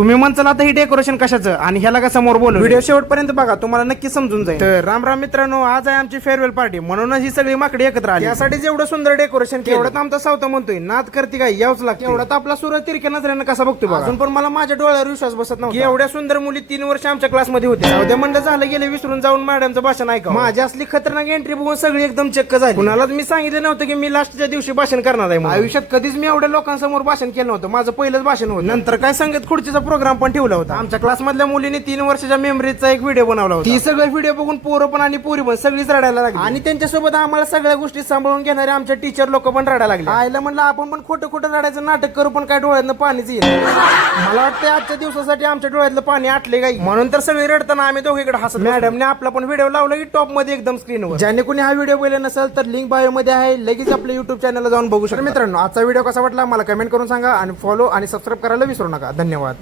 तुम्ही म्हणचाल आता ही डेकोरेशन कशाचं आणि ह्याला का समोर बोलू, व्हिडिओ शेवटपर्यंत बघा, तुम्हाला नक्की समजून जाईल. तर राम राम मित्रांनो, आज आहे आमची फेअरवेल पार्टी, म्हणूनच ही सगळी माकडे एकत्र आली. यासाठी जेवढं सुंदर डेकोरेशन केलं तेवढं आमचा सावता म्हणतोय नाद करते काय यावच लागतं. एवढा आपला सूरज तिरक्या नजरेनं कसा बघतोय, अजून पण मला माझ्या डोळ्यावर विश्वास बसत नव्हता. एवढ्या सुंदर मुली 3 वर्ष आमच्या क्लासमध्ये होत्या. उद्या म्हणलं झालं गेले विसरून जाऊन मॅडमचं भाषण ऐका. माझी असली खतरनाक एंट्री बघून सगळी एकदम चक्क झाली. कुणालाच मी सांगितलं नव्हतं की मी लास्टच्या दिवशी भाषण करणार आहे. आयुष्यात कधीच मी एवढ्या लोकांसमोर भाषण केलं नव्हतं. माझं पहिलंच भाषण होतं. नंतर काय संगीत खुर्चीचा प्रोग्राम पण ठेवला होता. आमच्या क्लासमधल्या मुलीने 3 वर्षाच्या मेमरीचा एक व्हिडिओ बनवला होता. ती सगळं व्हिडिओ बघून पोरं पण आणि पोरी पण सगळीच रडायला लागली आणि त्यांच्यासोबत आम्हाला सगळ्या गोष्टी सांभाळून घेणारे आमच्या टीचर लोक पण रडायला लागले. आईला म्हणलं आपण पण खोटं खोटं रडायचं नाटक करू, पण काय डोळ्यातनं पाणीच येईल. मला वाटतं आजच्या दिवसासाठी आमच्या डोळ्यातलं पाणी आटले काही, म्हणून तर सगळे रडताना आम्ही दोघीकडे हसत. मॅडमने आपला पण व्हिडिओ लावला की टॉप मध्ये एकदम स्क्रीनवर. ज्याने कोणी हा व्हिडिओ बघितला नसेल तर लिंक बायो मध्ये आहे, लगेच आपल्या युट्यूब चॅनलला जाऊन बघू शकता. मित्रांनो, आजचा व्हिडिओ कसा वाटला मला कमेंट करून सांगा आणि फॉलो आणि सबस्क्राईब करायला विसरू नका. धन्यवाद.